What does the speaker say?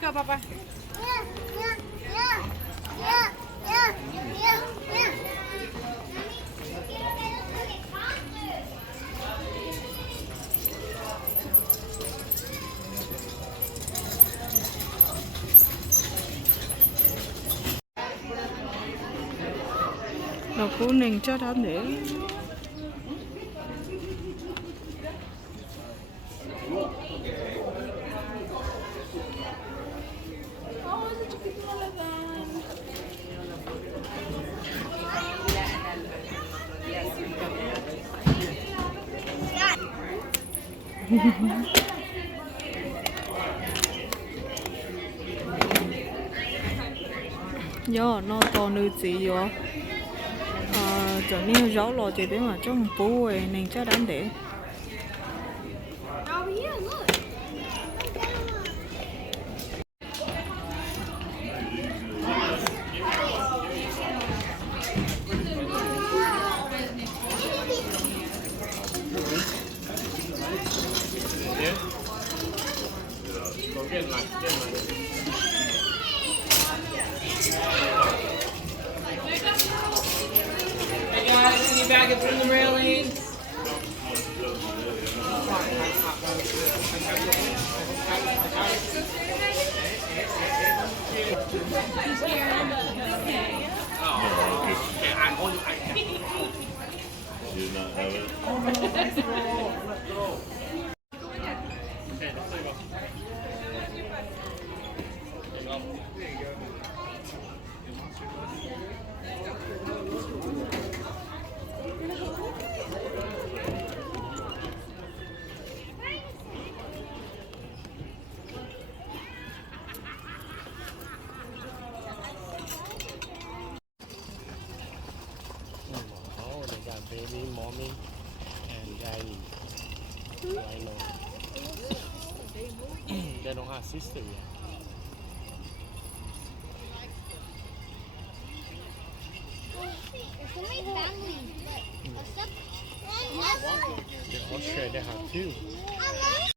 Go, Papa. Nó cú nền cho đó để do nó to nữ gì vô trở nên rõ lò chỉ để mà trong bố ấy nên cho đáng để Back up from the railing. Baby, mommy, and daddy. I know. They don't have sister yet. It's only family. They're all sure they have two.